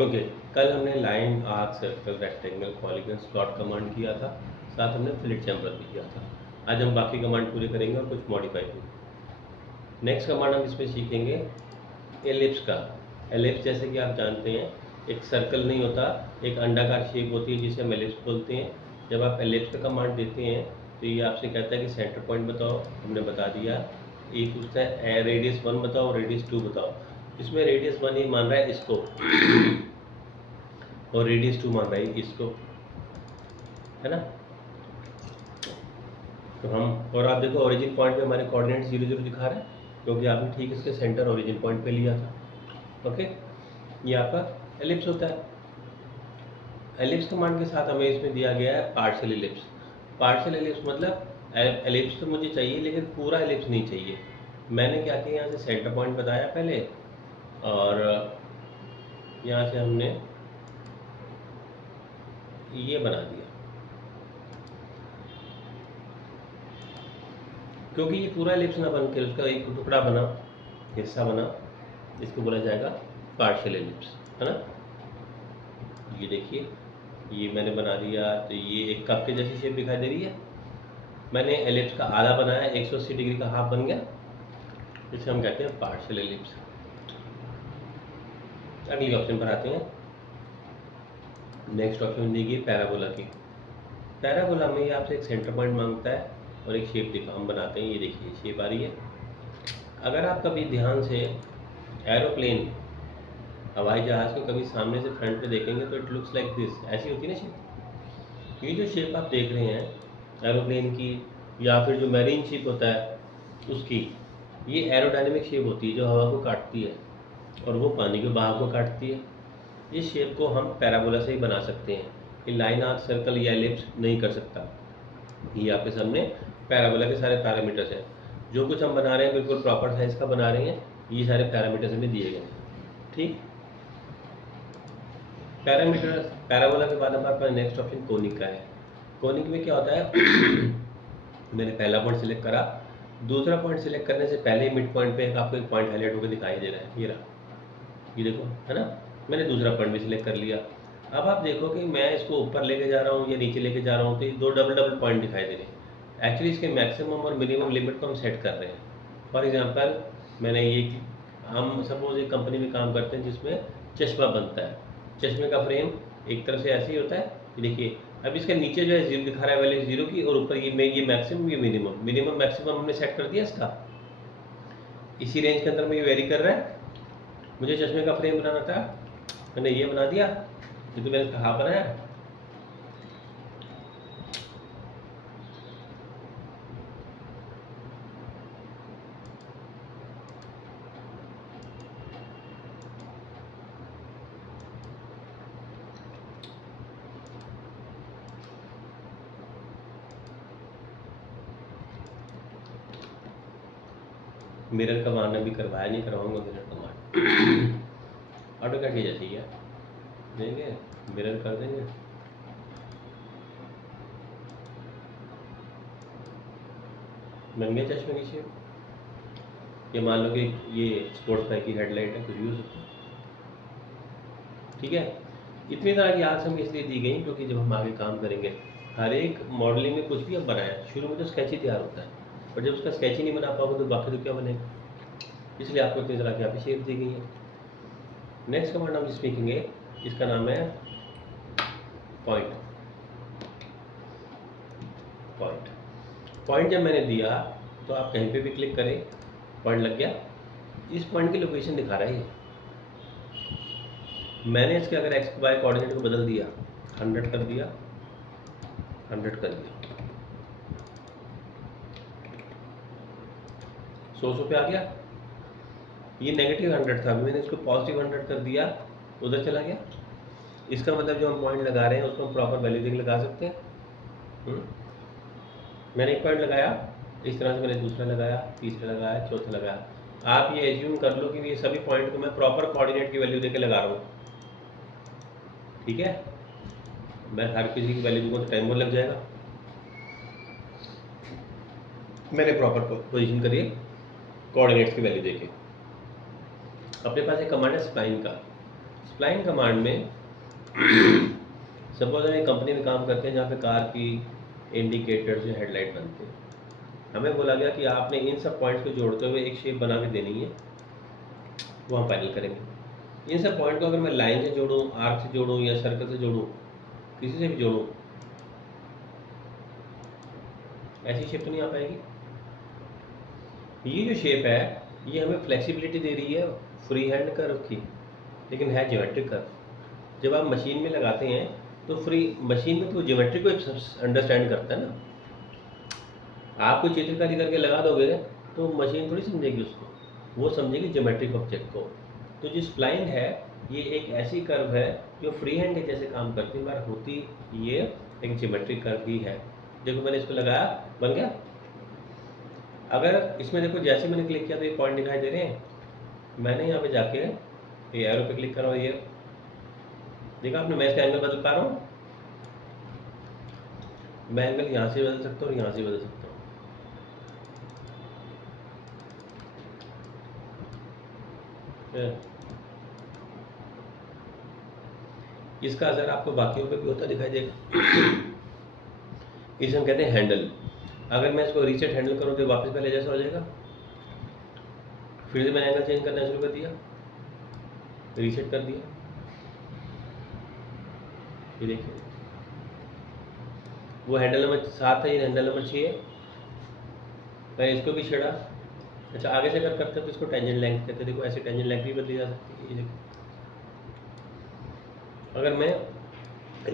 Okay, कल हमने line, arc, circle, rectangle, polygon, slot command किया था, साथ हमने फिलेट चैम्बर भी किया था। आज हम बाकी कमांड पूरे करेंगे और कुछ मॉडिफाई भी। नेक्स्ट कमांड हम इसमें सीखेंगे एलिप्स का। एलिप्स जैसे कि आप जानते हैं एक सर्कल नहीं होता, एक अंडाकार शेप होती है जिसे हम एलिप्स बोलते हैं। जब आप एलिप्स का कमांड देते हैं तो ये आपसे कहता है कि सेंटर पॉइंट बताओ, हमने बता दिया। ये पूछता है रेडियस 1 बताओ, रेडियस 2 बताओ। इसमें रेडियस 1 ये मान रहा है इसको और रेडियस 2 मान रहा है इसको, है ना। तो हम, और आप देखो ओरिजिन पॉइंट पे हमारे कोऑर्डिनेट 0 0 दिखा रहा है क्योंकि आपने ठीक इसके सेंटर ओरिजिन पॉइंट पे लिया था। ओके, ये आपका एलिप्स होता है। एलिप्स कमांड के साथ हमें इसमें दिया गया है पार्शियल एलिप्स। पार्शियल एलिप्स मतलब एलिप्स तो मुझे चाहिए लेकिन पूरा एलिप्स नहीं चाहिए। मैंने क्या किया, यहाँ से सेंटर पॉइंट बताया पहले और यहाँ से हमने ये बना दिया। क्योंकि ये पूरा एलिप्स ना बन के उसका एक टुकड़ा बना, हिस्सा बना, इसको बोला जाएगा पार्शियल एलिप्स, है ना। ये देखिए, ये मैंने बना दिया तो ये एक कप के जैसी शेप दिखाई दे रही है। मैंने एलिप्स का आधा बनाया, 180 डिग्री का हाफ बन गया, इसे हम कहते हैं पार्शियल एलिप्स। अगली ऑप्शन पर आते हैं। नेक्स्ट ऑप्शन देखिए पैराबोला की। पैराबोला में ये आपसे एक सेंटर पॉइंट मांगता है और एक शेप दिखा, हम बनाते हैं। ये देखिए शेप आ रही है। अगर आप कभी ध्यान से एरोप्लेन, हवाई जहाज़ को कभी सामने से फ्रंट पे देखेंगे तो इट लुक्स लाइक दिस, ऐसी होती है ना शेप। ये जो शेप आप देख रहे हैं एरोप्लेन की या फिर जो मैरीन शेप होता है उसकी, ये एरोडायनेमिक शेप होती है जो हवा को काटती है और वो पानी के बहाव को काटती है। इस शेप को हम पैराबोला से ही बना सकते हैं। ये लाइन, आर्क, सर्कल या एलिप्स नहीं कर सकता। ये आपके सामने पैराबोला के सारे पैरामीटर्स हैं। जो कुछ हम बना रहे हैं बिल्कुल प्रॉपर साइज का बना रहे हैं, ये सारे पैरामीटर्स हमें दिए गए हैं। ठीक, पैरामीटर पैराबोला के बाद हमारे पास नेक्स्ट ऑप्शन कोनिक का है। कोनिक में क्या होता है मैंने पहला पॉइंट सिलेक्ट करा, दूसरा पॉइंट सिलेक्ट करने से पहले ही मिड पॉइंट पे आपको एक पॉइंट हाईलाइट होकर दिखाई दे रहा है, ये रहा, ये देखो, है ना। मैंने दूसरा पॉइंट भी सिलेक्ट कर लिया। अब आप देखो कि मैं इसको ऊपर लेके जा रहा हूँ या नीचे लेके जा रहा हूँ तो ये दो डबल डबल पॉइंट दिखाई दे रहे हैं। एक्चुअली इसके मैक्सिमम और मिनिमम लिमिट को हम सेट कर रहे हैं। फॉर एग्जांपल मैंने ये, हम सपोज एक कंपनी में काम करते हैं जिसमें चश्मा बनता है। चश्मे का फ्रेम एक तरफ से ऐसे ही होता है, ये देखिए। अब इसके नीचे जो है जीरो दिखा रहा है, वैल्यू जीरो की, और ऊपर ये मैक्सिमम, ये मिनिमम। मिनिमम मैक्सिमम हमने सेट कर दिया इसका, इसी रेंज के अंदर में ये वेरी कर रहा है। मुझे चश्मे का फ्रेम बनाना था, मैंने ये बना दिया, ये तो मैंने कहा बनाया। मिरर का मान अभी करवाया नहीं, करवाऊंगा मिरर का मान ऑटो कैट के जैसे ही है, देंगे मिरर कर देंगे। बन गया चश्मे की शेप। ये मान लो कि ये स्पोर्ट्स बाइक की हेडलाइट है, कुछ भी हो सकता है। ठीक है, इतनी तरह की आर्ट्स हमें इसलिए दी गई क्योंकि जब हम आगे काम करेंगे, हर एक मॉडलिंग में कुछ भी अब बनाया शुरू में तो स्केच ही तैयार होता है, और जब उसका स्केच ही नहीं बना पाओगे तो बाकी तो क्या बनेगा। इसलिए आपको इतनी तरह की यहाँ पे शेप दी गई है। नेक्स्ट कमांड हम सीखेंगे, इसका नाम है पॉइंट। पॉइंट पॉइंट जब मैंने दिया तो आप कहीं पे भी क्लिक करें, पॉइंट लग गया। इस पॉइंट की लोकेशन दिखा रहा है ये। मैंने इसके अगर एक्स वाई कोऑर्डिनेट को बदल दिया, 100 कर दिया, 100 कर दिया, 100 पे आ गया। ये नेगेटिव 100 था, मैंने इसको पॉजिटिव 100 कर दिया, उधर चला गया। इसका मतलब जो हम पॉइंट लगा रहे हैं उसको हम प्रॉपर वैल्यू देख लगा सकते हैं। मैंने एक पॉइंट लगाया, इस तरह से मैंने दूसरा लगाया, तीसरा लगाया, चौथा लगाया। आप ये एज्यूम कर लो कि ये सभी पॉइंट को मैं प्रॉपर कोऑर्डिनेट की वैल्यू देके लगा रहा हूँ। ठीक है, मैं हर किसी की वैल्यू दूंगा तो टाइम बहुत लग जाएगा। मैंने प्रॉपर पोजीशन करी कोऑर्डिनेट्स की वैल्यू देके। अपने पास एक कमांड है स्प्लाइन का। स्प्लाइन कमांड में सपोज हम एक कंपनी में काम करते हैं जहाँ पे कार की इंडिकेटर्स या हेडलाइट बनते हैं। हमें बोला गया कि आपने इन सब पॉइंट्स को जोड़ते हुए एक शेप बना के देनी है, वो हम फाइनल करेंगे। इन सब पॉइंट को अगर मैं लाइन से जोड़ूँ, आर्क से जोड़ूँ या सर्कल से जोड़ूँ, किसी से भी जोड़ूँ, ऐसी शेप तो नहीं आ पाएगी। ये जो शेप है ये हमें फ्लेक्सिबिलिटी दे रही है फ्री हैंड कर्व की, लेकिन है ज्योमेट्रिक कर्व। जब आप मशीन में लगाते हैं तो फ्री मशीन में तो ज्योमेट्रिक को अंडरस्टैंड करता है ना। आप कोई चित्रकारी करके लगा दोगे तो मशीन थोड़ी समझेगी उसको, वो समझेगी ज्योमेट्रिक ऑब्जेक्ट को। तो जो स्प्लाइन है ये एक ऐसी कर्व है जो फ्री हैंड के जैसे काम करती है, मगर होती ये एक ज्योमेट्रिक कर्व ही है। देखो मैंने इसको लगाया, बन गया। अगर इसमें देखो जैसे मैंने क्लिक किया तो ये पॉइंट दिखाई दे रहे हैं। मैंने यहाँ पे जाके ये एरो पे क्लिक करा और ये देखा आपने, मैं इसका एंगल बदल पा रहा हूँ। मैं एंगल यहाँ से बदल सकता हूँ और यहाँ से बदल सकता हूँ। इसका असर आपको बाकियों पे भी होता दिखाई देगा। इसे हम कहते हैं हैंडल। अगर मैं इसको रीसेट हैंडल करूँ तो वापस पहले जैसा हो जाएगा। फिर से मैंने एंगल चेंज करना शुरू कर दिया, रीसेट कर दिया, ये देखिए वो हैंडल नंबर 7 है, ये हैंडल नंबर 6 है। मैं इसको भी छेड़ा। अच्छा आगे से अगर करते हैं तो इसको टेंजेंट लेंथ कहते हैं। देखो ऐसे टेंजेंट लेंथ भी बदली जा सकती है। ये देखो अगर मैं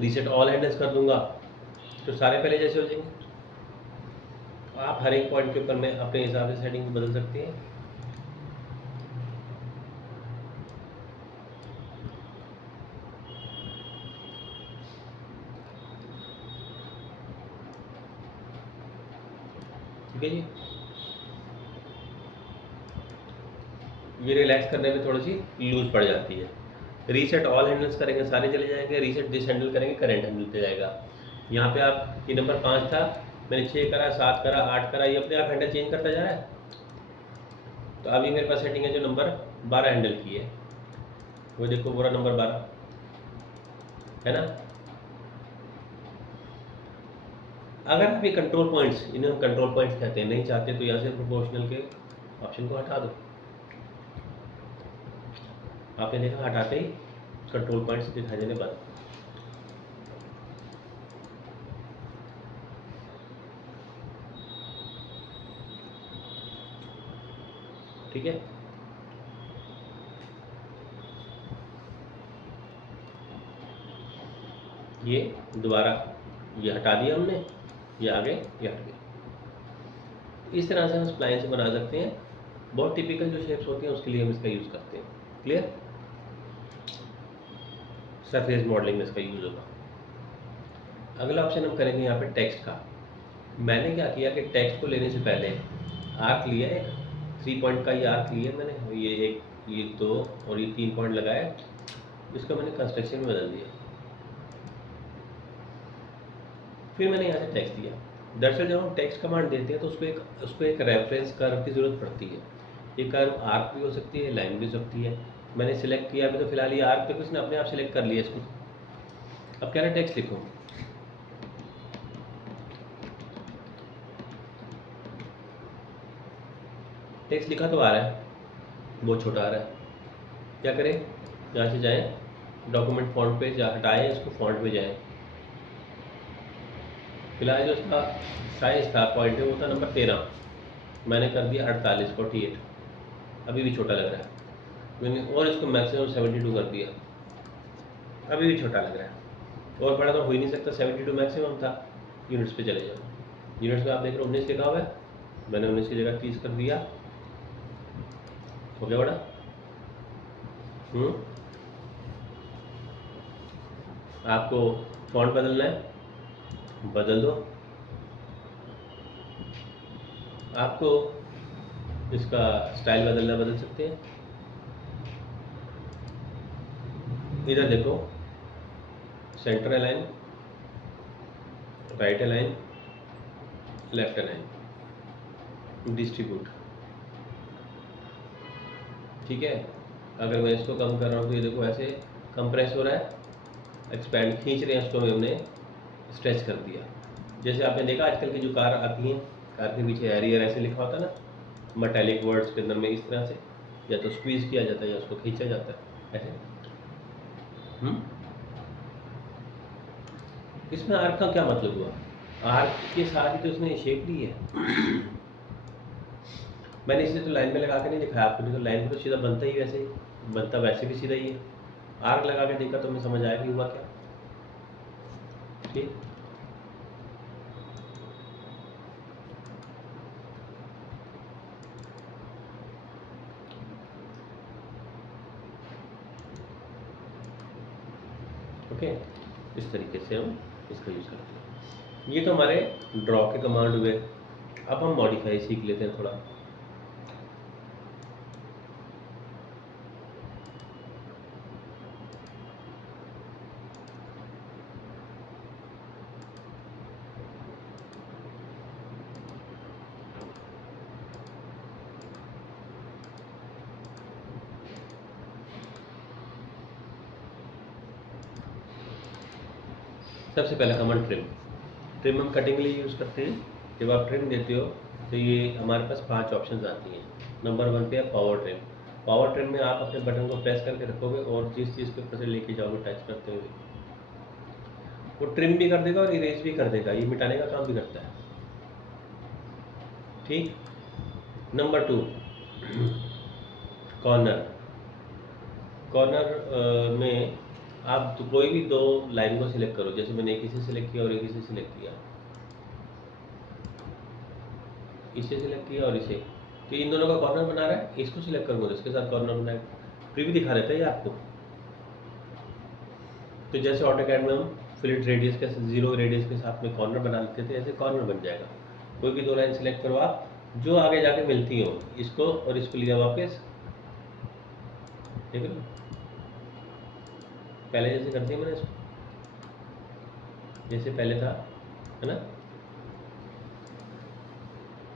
रीसेट ऑल हैंडल्स कर दूंगा तो सारे पहले जैसे हो जाएंगे। आप हर एक पॉइंट के ऊपर में अपने हिसाब से सेटिंग बदल सकते हैं। ठीक है जी। ये रिलैक्स करने में थोड़ी सी लूज पड़ जाती है। रीसेट ऑल हैंडल्स करेंगे सारे चले जाएंगे, रीसेट दिस हैंडल करेंगे करेंट हैंडल पे जाएगा। यहाँ पे आप ये नंबर 5 था, मैंने 6 करा, 7 करा, 8 करा, ये अपने आप हैंडल चेंज करता जा रहा है। तो अभी मेरे पास सेटिंग है जो नंबर 12 हैंडल की है, वो देखो पूरा नंबर 12 है ना। अगर आप ये कंट्रोल पॉइंट्स, इन्हें हम कंट्रोल पॉइंट्स कहते हैं, नहीं चाहते तो यहाँ से प्रोपोर्शनल के ऑप्शन को हटा दो। आपने देखा हटाते ही कंट्रोल पॉइंट्स दिखाई देने बंद। ठीक है। ये दोबारा ये हटा दिया हमने, ये आगे ये हट गया। इस तरह से हम स्प्लाइन से बना सकते हैं। बहुत टिपिकल जो शेप्स होती हैं उसके लिए हम इसका यूज़ करते हैं। क्लियर। सरफेस मॉडलिंग में इसका यूज़ होगा। अगला ऑप्शन हम करेंगे यहाँ पे टेक्स्ट का। मैंने क्या किया कि टेक्स्ट को लेने से पहले आर्क लिया, एक 3 पॉइंट का ये आर्क लिया मैंने, ये एक, ये 2 और ये 3 पॉइंट लगाए, इसको मैंने कंस्ट्रक्शन में बदल दिया। फिर मैंने यहाँ से टेक्स्ट दिया। दरअसल जब हम टेक्स्ट कमांड देते हैं तो उसको एक रेफरेंस कर्व की ज़रूरत पड़ती है। ये कर्व आर्क भी हो सकती है, लाइन भी हो सकती है। मैंने सिलेक्ट किया अभी तो फिलहाल ये आर्क पे कुछ ने अपने आप सिलेक्ट कर लिया इसको। अब कह रहे टेक्स्ट लिखो, टेक्स्ट लिखा तो आ रहा है, बहुत छोटा आ रहा है। क्या करें, यहाँ से जाएं डॉक्यूमेंट फॉन्ट पे, हटाएं इसको, फॉन्ट पे जाएं। फिलहाल जो उसका साइज था पॉइंट वो था नंबर 13, मैंने कर दिया 48। अभी भी छोटा लग रहा है। मैंने और इसको मैक्सिमम 72 कर दिया, अभी भी छोटा लग रहा है। और बड़ा तो हो ही नहीं सकता, 72 मैक्सिमम था। यूनिट्स पे चले जाओ। यूनिट्स पे आप देख रहे हो 19 लिखा हुआ है, मैंने 19 की जगह 30 कर दिया। हो गया बड़ा। आपको फॉन्ट बदलना है, बदल दो। आपको इसका स्टाइल बदलना, बदल सकते हैं। इधर देखो, centre align, right align, left align, distribute. ठीक है। अगर मैं इसको कम कर रहा हूँ तो ये देखो ऐसे कंप्रेस हो रहा है, एक्सपैंड खींच रहे हैं उसको, हमने स्ट्रेच कर दिया। जैसे आपने देखा आजकल की जो कार आती हैं, कार के पीछे हैरियर ऐसे लिखा होता है ना, मेटालिक वर्ड्स के अंदर में, इस तरह से या तो स्क्वीज किया जाता है या उसको खींचा जाता है ऐसे। इसमें आर्क का क्या मतलब हुआ? आर्क के साथ ही तो उसने शेप ली है। मैंने इसे तो लाइन में लगा के नहीं दिखाया आपको, नहीं तो लाइन में तो सीधा बनता ही वैसे ही बनता, वैसे भी सीधा ही है। आर्क लगा के देखा तो हमें समझ आया कि हुआ क्या। ठीक, ओके, इस तरीके से हम इसका यूज़ करते हैं। ये तो हमारे ड्रॉ के कमांड हुए। अब हम मॉडिफाई सीख लेते हैं थोड़ा। सबसे पहला कमांड ट्रिम। ट्रिम हम कटिंग के लिए यूज़ करते हैं। जब आप ट्रिम देते हो तो ये हमारे पास 5 ऑप्शंस आती हैं। नंबर 1 पे है पावर ट्रिम। पावर ट्रिम में आप अपने बटन को प्रेस करके रखोगे और जिस चीज़ के ऊपर से लेके जाओगे टच करते हुए, वो ट्रिम भी कर देगा और इरेज भी कर देगा, ये मिटाने का काम भी करता है। ठीक। Number 2 corner. कॉर्नर में आप तो कोई भी 2 लाइन को सिलेक्ट करो। जैसे मैंने एक इसे सिलेक्ट किया और एक इसे सिलेक्ट किया, इसे सिलेक्ट किया और इसे, तो इन दोनों का कॉर्नर बना रहा है। इसको सिलेक्ट करूँगा तो इसके साथ कॉर्नर बनाएगा। प्रीव्यू दिखा देता है ये आपको। तो जैसे ऑटोकैड में हम फिलेट रेडियस के 0 रेडियस के साथ में कॉर्नर बना लेते थे, ऐसे कॉर्नर बन जाएगा। कोई भी 2 लाइन सिलेक्ट करो आप, जो आगे जाके मिलती हो, इसको और इसको लिया वापस, देख लो पहले जैसे कर दिया मैंने इसको, जैसे पहले था, है ना।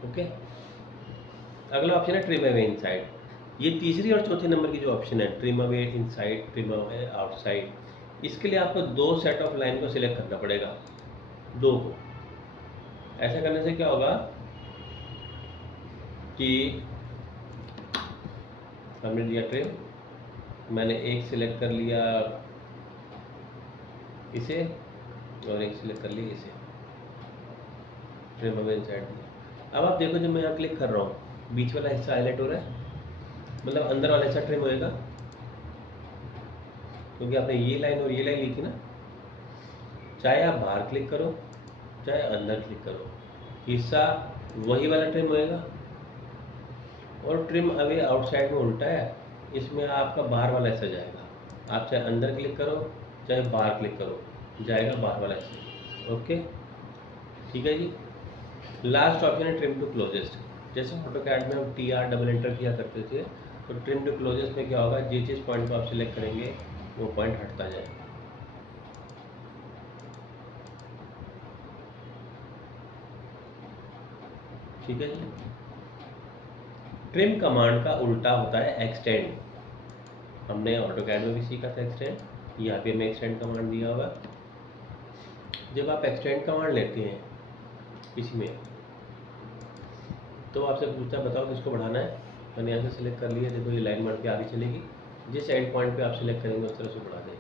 ओके। अगला ऑप्शन है ट्रिम अवे इनसाइड। ये तीसरी और चौथे नंबर की जो ऑप्शन है, trim away inside, trim away outside, इसके लिए आपको 2 सेट ऑफ लाइन को सिलेक्ट करना पड़ेगा, 2 को। ऐसा करने से क्या होगा कि हमने दिया ट्रिम, मैंने एक सिलेक्ट कर लिया इसे और एक सिलेक्ट कर लिया इसे, ट्रिम अवे इनसाइड दिया। अब आप देखो जब मैं यहाँ क्लिक कर रहा हूँ, बीच वाला हिस्सा हाईलाइट हो रहा है, मतलब अंदर वाला हिस्सा ट्रिम होएगा, क्योंकि आपने ये लाइन और ये लाइन ली थी ना। चाहे आप बाहर क्लिक करो चाहे अंदर क्लिक करो, हिस्सा वही वाला ट्रिम होएगा। और ट्रिम अवे आउटसाइड में उल्टा है, इसमें आपका बाहर वाला हिस्सा जाएगा। आप चाहे अंदर क्लिक करो चाहे बाहर क्लिक करो, जाएगा बाहर वाला हिस्सा। ओके, ठीक है जी। लास्ट ऑप्शन है ट्रिम टू क्लोजेस्ट। जैसे ऑटोकैड में हम TR डबल एंटर किया करते थे, तो ट्रिम टू क्लोजेस्ट में क्या होगा, जिस पॉइंट को आप सिलेक्ट करेंगे वो पॉइंट हटता जाएगा। ठीक है जी। ट्रिम कमांड का उल्टा होता है एक्सटेंड। हमने ऑटोकैड में भी सीखा था एक्सटेंड, यहाँ पे हमें एक्सटेंड कमांड दिया होगा। जब आप एक्सटेंड कमांड लेते हैं इसमें, तो आपसे पूछता है बताओ किसको बढ़ाना है। मैंने यहाँ से सिलेक्ट कर लिया, देखो ये लाइन बढ़ के आगे चलेगी, जिस एंड पॉइंट पे आप सिलेक्ट करेंगे उस तरह से बढ़ा देंगे।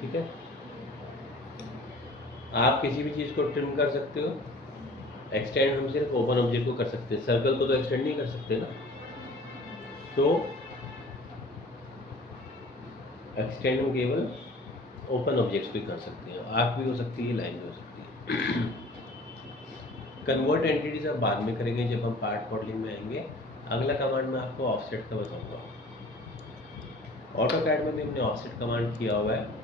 ठीक है, आप किसी भी चीज़ को ट्रिम कर सकते हो। एक्सटेंड हम सिर्फ ओपन ऑब्जेक्ट को कर सकते हैं, सर्कल को तो एक्सटेंड नहीं कर सकते ना। तो एक्सटेंड हम केवल ओपन ऑब्जेक्ट्स भी कर सकते हैं, आर्क भी हो सकती है, लाइन भी हो सकती है। कन्वर्ट एंटिटीज अब बाद में करेंगे जब हम पार्ट मॉडलिंग में आएंगे। अगला कमांड मैं आपको ऑफसेट का बताऊंगा। ऑटोकैड में भी हमने ऑफसेट कमांड किया हुआ है।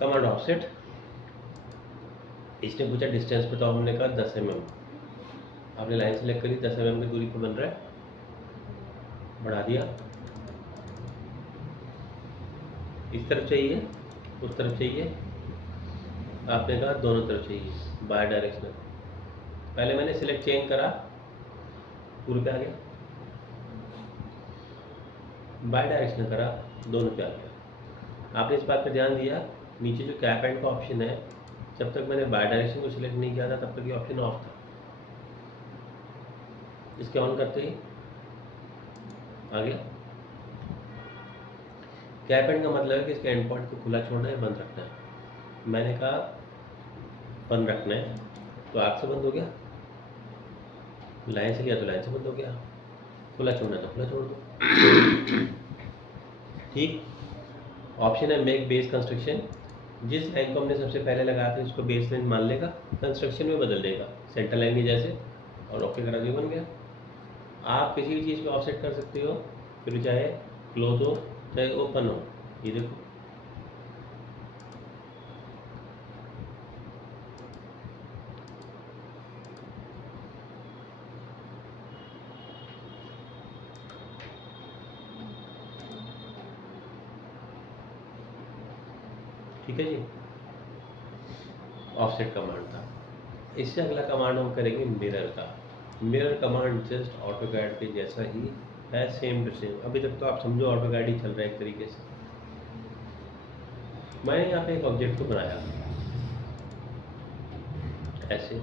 कमांड ऑफसेट, इसने पूछा डिस्टेंस बताओ, हमने कहा 10 mm। आपने लाइन सेलेक्ट करी, 10 mm की दूरी पर बन रहा है, बढ़ा दिया। इस तरफ चाहिए, उस तरफ चाहिए, आपने कहा दोनों तरफ चाहिए, बाय डायरेक्शनल। पहले मैंने सिलेक्ट चेंज करा, पूरे पे आ गया, बाय डायरेक्शनल करा, दोनों पे आ गया। आपने इस बात पर ध्यान दिया, नीचे जो कैप एंड का ऑप्शन है, जब तक मैंने बाय डायरेक्शन को सिलेक्ट नहीं किया था तब तक ये ऑप्शन ऑफ था। इसके ऑन करते ही आ गया। कैप एंड का मतलब है कि इसके एंड पॉइंट को खुला छोड़ना है, बंद रखना है। मैंने कहा बंद रखना है, तो आग से बंद हो गया, लाइन से किया तो लाइन से बंद हो गया, खुला छोड़ना है तो खुला छोड़ दो। ठीक। ऑप्शन है मेक बेस कंस्ट्रक्शन, जिस लाइन को हमने सबसे पहले लगाया था उसको बेस लाइन मान लेगा, कंस्ट्रक्शन में बदल देगा सेंटर लाइन की जैसे, और ओके करा दिया, बन गया। आप किसी भी चीज़ को ऑफसेट कर सकते हो, फिर चाहे क्लोज हो चाहे ओपन हो। ये देखो, ठीक है जी, ऑफसेट कमांड था। इससे अगला कमांड हम करेंगे मिरर का। मिरर कमांड जस्ट ऑटोकैड के जैसा ही है, सेम टू सेम। अभी तक तो आप समझो ऑटोकैड ही चल रहा है एक तरीके से। मैंने यहाँ पे एक ऑब्जेक्ट को बनाया ऐसे,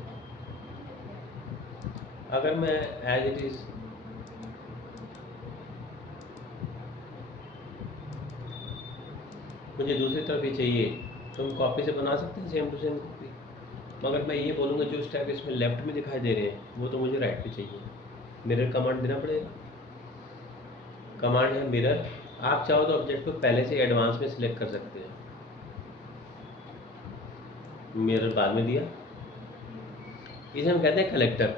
अगर मैं एज इट इज मुझे दूसरी तरफ ही चाहिए तो हम कॉपी से बना सकते हैं सेम टू सेम कॉपी। मगर मैं ये बोलूँगा जो स्टेप इसमें लेफ्ट में दिखाई दे रहे हैं वो तो मुझे राइट पे चाहिए, मिरर कमांड देना पड़ेगा। कमांड है मिरर। आप चाहो तो ऑब्जेक्ट को पहले से एडवांस में सिलेक्ट कर सकते हैं, मिरर बाद में दिया। इसे हम कहते हैं कलेक्टर।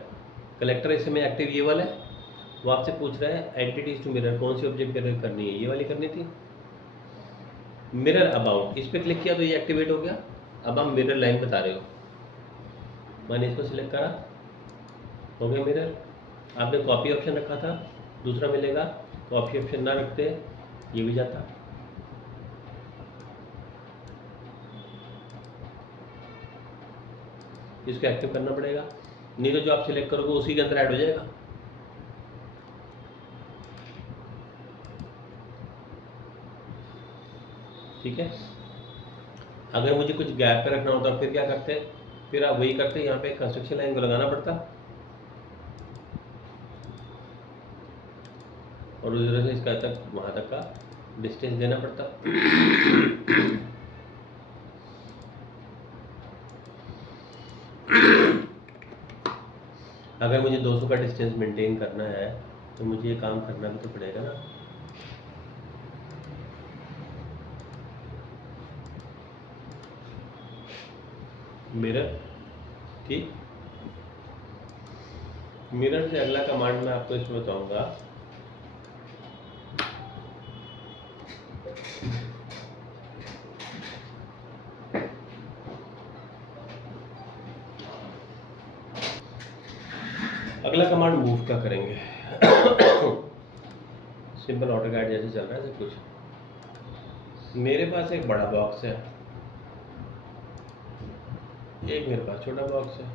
कलेक्टर इस समय एक्टिव ये वाला है, वो आपसे पूछ रहा है एंटिटीज टू मिरर, कौन सी ऑब्जेक्ट मिरर करनी है, ये वाली करनी थी। मिरर अबाउट, इस पर क्लिक किया तो ये एक्टिवेट हो गया। अब हम मिरर लाइन बता रहे हो, मैंने इसको सिलेक्ट करा, हो गया मिरर। आपने कॉपी ऑप्शन रखा था, दूसरा मिलेगा। कॉपी ऑप्शन ना रखते ये भी जाता। इसको एक्टिव करना पड़ेगा, नहीं तो जो आप सिलेक्ट करोगे उसी के अंदर ऐड हो जाएगा। ठीक है। अगर मुझे कुछ गैप पे रखना होता फिर क्या करते, फिर आप वही करते, यहाँ पे कंस्ट्रक्शन लाइन को लगाना पड़ता और उधर से इसका तक वहाँ तक का डिस्टेंस देना पड़ता। अगर मुझे 200 का डिस्टेंस मेंटेन करना है तो मुझे ये काम करना भी तो पड़ेगा ना। मिरर, ठीक। मिरर से अगला कमांड मैं आपको इसमें बताऊंगा, अगला कमांड मूव का करेंगे। सिंपल ऑटोकैड जैसे चल रहा है सब कुछ। मेरे पास एक बड़ा बॉक्स है, एक मेरे पास छोटा बॉक्स है।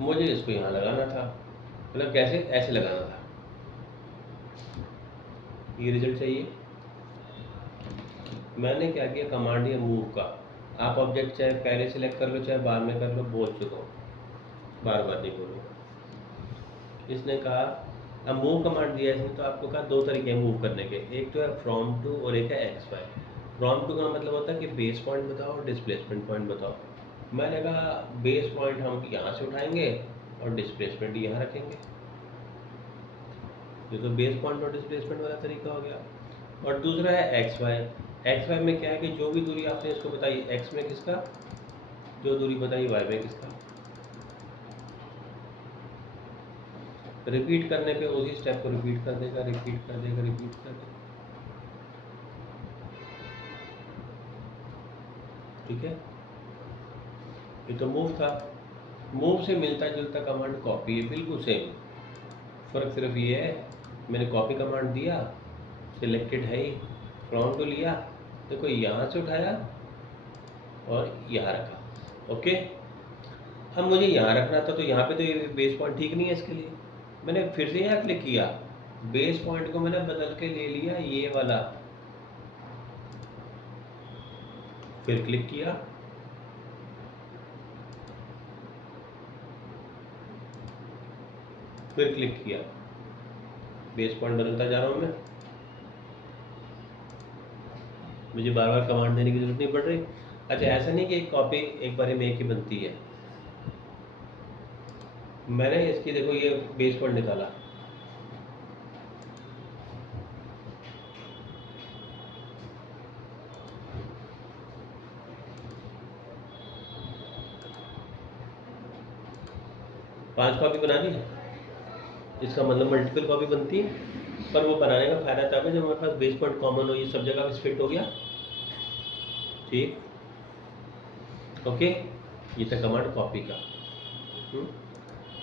मुझे इसको यहाँ लगाना था, मतलब कैसे, ऐसे लगाना था। ये रिजल्ट चाहिए। मैंने क्या किया, कमांड ये मूव का। आप ऑब्जेक्ट चाहे पहले सिलेक्ट कर लो चाहे बाद में कर लो, बोल चुका हूँ, बार बार नहीं बोलूँगा। इसने कहा, अब मूव कमांड दिया इसने तो आपको कहा दो तरीके हैं मूव करने के, एक तो है फ्रॉम टू और एक है एक्स वाई। फ्रॉम टू का मतलब होता है कि बेस पॉइंट बताओ और डिस्प्लेसमेंट पॉइंट बताओ। मैंने कहा बेस पॉइंट हम यहाँ से उठाएंगे और डिस्प्लेसमेंट यहाँ रखेंगे। ये तो बेस पॉइंट और डिस्प्लेसमेंट वाला तरीका हो गया। और दूसरा है एक्स वाई। एक्स वाई में क्या है कि जो भी दूरी आपने इसको बताई एक्स में किसका, जो दूरी बताई वाई में किसका। रिपीट करने पे उसी स्टेप को रिपीट कर देगा, रिपीट कर देगा, रिपीट कर देगा। ठीक है, ये तो मूव था। मूव से मिलता जुलता कमांड कॉपी है, बिल्कुल सेम। फ़र्क सिर्फ ये है, मैंने कॉपी कमांड दिया, सिलेक्टेड है ही, फ्रॉम टू लिया, देखो यहाँ से उठाया और यहाँ रखा। ओके, अब मुझे यहाँ रखना था, तो यहाँ पे तो ये बेस पॉइंट ठीक नहीं है, इसके लिए मैंने फिर से यहाँ क्लिक किया, बेस पॉइंट को मैंने बदल के ले लिया ये वाला, फिर क्लिक किया, फिर क्लिक किया, बेस पॉइंट बदलता जा रहा हूँ मैं, मुझे बार बार कमांड देने की जरूरत नहीं पड़ रही। अच्छा, ऐसा नहीं कि एक कॉपी एक बार में एक ही बनती है। मैंने इसकी देखो ये बेस पॉइंट निकाला, पांच कॉपी बना दी, इसका मतलब मल्टीपल कॉपी बनती है, पर वो बनाने का फायदा तब है जब हमारे पास बेस पॉइंट कॉमन हो, ये सब जगह फिट हो गया। ठीक, ओके, ये था कमांड कॉपी का।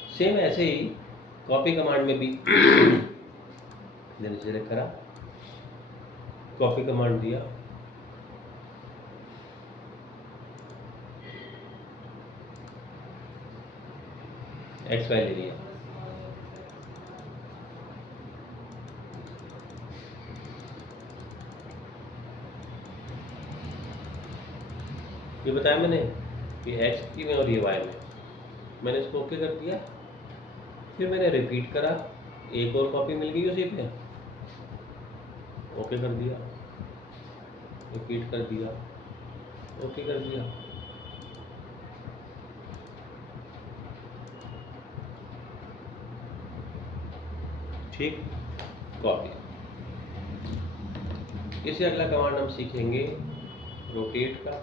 सेम ऐसे ही कॉपी कमांड में भी सिलेक्ट करा, कॉपी कमांड दिया, एक्स वाई ले लिया, ये बताया मैंने कि एक्स की में और ये वाई में, मैंने इसको ओके कर दिया, फिर मैंने रिपीट करा, एक और कॉपी मिल गई उसी पे, ओके कर दिया, रिपीट कर दिया, ओके कर दिया। ठीक, कॉपी। इससे अगला कमांड हम सीखेंगे रोटेट का।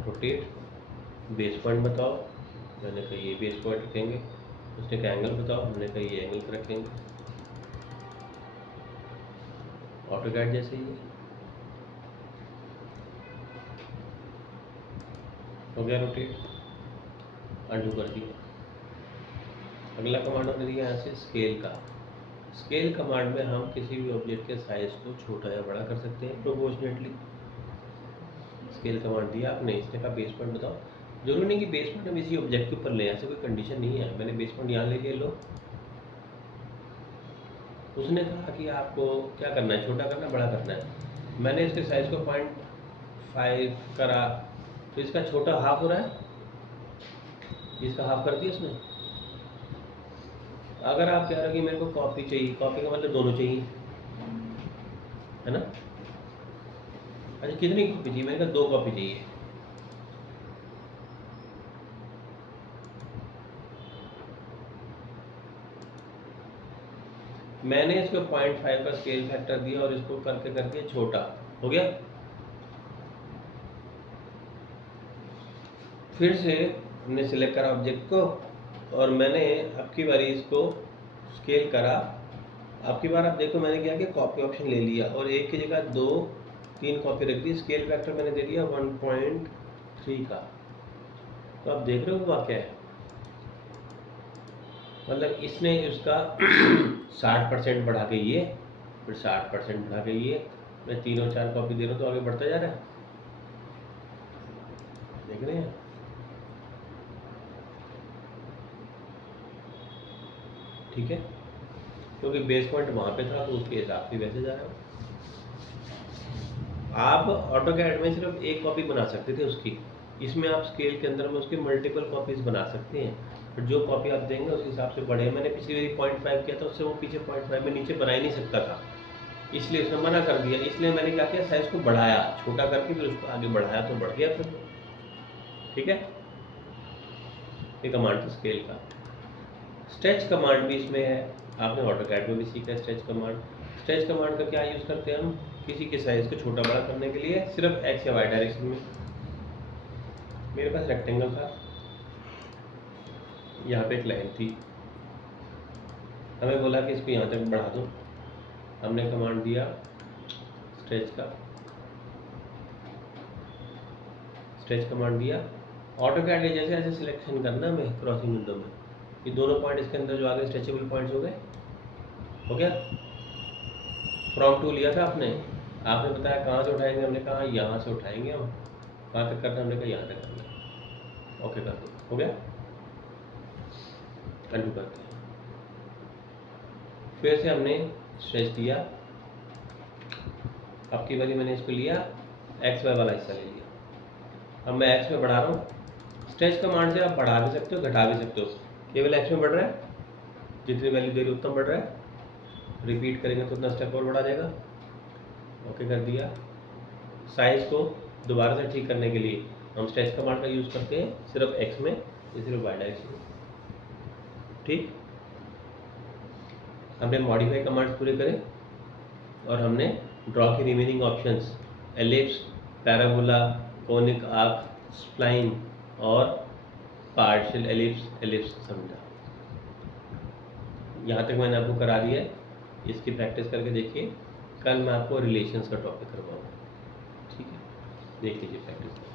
रोटेट, बेस पॉइंट बताओ, मैंने कहा ये बेस पॉइंट रखेंगे, उसने कहा एंगल बताओ, हमने कहा ये एंगल रखेंगे, ऑटोकैड जैसे ही हो गया रोटेट, अंडू कर दिया। अगला कमांड हमने दिया यहाँ से स्केल का। स्केल कमांड में हम किसी भी ऑब्जेक्ट के साइज को छोटा या बड़ा कर सकते हैं प्रोपोर्शनेटली। स्केल कमांड दिया आपने, इसने कहा बेस पॉइंट बताओ, जरूरी नहीं कि बेस पॉइंट हम इसी ऑब्जेक्ट के ऊपर ले, ऐसे कोई कंडीशन नहीं है। मैंने बेस पॉइंट यहाँ ले लिया, लो, उसने कहा कि आपको क्या करना है, छोटा करना है, बड़ा करना है। मैंने इसके साइज को 0.5 करा, तो इसका छोटा हाफ हो रहा है, इसका हाफ कर दिया उसने। अगर आप कह रहे हो कि मेरे को कॉपी चाहिए, कॉपी का मतलब दोनों चाहिए, है ना। अच्छा, कितनी कॉपी चाहिए, मैंने कहा 2 कॉपी चाहिए। मैंने इसको 0.5 का स्केल फैक्टर दिया और इसको करके करके छोटा हो गया। फिर से हमने सिलेक्ट करा ऑब्जेक्ट को और मैंने अब की बारी इसको स्केल करा। अब की बार आप देखो मैंने क्या किया, कॉपी ऑप्शन ले लिया और एक की जगह 2-3 कॉपी रख दी। स्केल फैक्टर मैंने दे दिया 1.3 का। तो आप देख रहे हो वाक्य है, मतलब इसने उसका 60% बढ़ा के ये, फिर 60% बढ़ा के ये, मैं 3 और 4 कॉपी दे रहा हूँ तो आगे बढ़ता जा रहा है, देख रहे हैं। ठीक है, क्योंकि बेस पॉइंट वहाँ पे था तो उसके हिसाब से वैसे जा रहा है। आप ऑटोकैड में सिर्फ एक कॉपी बना सकते थे उसकी, इसमें आप स्केल के अंदर में उसके मल्टीपल कॉपीज बना सकते हैं। फिर जो कॉपी आप देंगे उस हिसाब से बढ़े। मैंने पिछली बारी 0.5 किया था, उससे वो पीछे 0.5 में नीचे बना ही नहीं सकता था, इसलिए उसने मना कर दिया। इसलिए मैंने क्या किया, साइज को बढ़ाया, छोटा करके फिर उसको आगे बढ़ाया तो बढ़ गया फिर। ठीक है, ये कमांड था स्केल का। स्ट्रेच कमांड भी इसमें है, आपने ऑटोकैड में भी सीखा है स्ट्रेच कमांड। स्ट्रेच कमांड का क्या यूज़ करते हैं हम, किसी के साइज को छोटा बड़ा करने के लिए सिर्फ एक्स या वाई डायरेक्शन में। मेरे पास रेक्टेंगल था, यहाँ पे एक लाइन थी, हमें बोला कि इसको यहाँ तक बढ़ा दो। हमने कमांड दिया स्ट्रेच का, स्ट्रेच कमांड दिया। ऑटो कैड के जैसे ऐसे सिलेक्शन करना हमें क्रॉसिंग विंडो में, ये दोनों पॉइंट इसके अंदर जो आगे स्ट्रेचेबल पॉइंट्स हो गए, हो गया। फ्रॉम टू लिया था आपने बताया कहाँ से उठाएंगे, हमने कहा यहाँ से उठाएंगे हम। कहाँ तक करना, हमने कहा यहाँ तक करना। ओके कर दो, हो गया। कंटिन्यू करते हैं। फिर से हमने स्ट्रेच दिया, अब की बारी मैंने इसको लिया, एक्स वाई वाला हिस्सा ले लिया। अब मैं एक्स में बढ़ा रहा हूँ। स्ट्रेच कमांड से आप बढ़ा भी सकते हो, घटा भी सकते हो। केवल एक्स में बढ़ रहा है, जितनी वैल्यू दे रही उतना बढ़ रहा है। रिपीट करेंगे तो उतना स्टेप और बढ़ा जाएगा। ओके कर दिया। साइज को दोबारा से ठीक करने के लिए हम स्ट्रेच कमांड का यूज़ करते हैं, सिर्फ एक्स में, ये सिर्फ वाई डायरेक्शन में। ठीक, हमने मॉडिफाई कमांड्स पूरे करे और हमने ड्रॉ की remaining options ellipse, parabola, conic arc, spline और पार्शियल एलिप्स समझा। यहाँ तक मैंने आपको करा दिया है, इसकी प्रैक्टिस करके देखिए। कल मैं आपको रिलेशंस का टॉपिक करवाऊँगा, ठीक है। देख लीजिए प्रैक्टिस।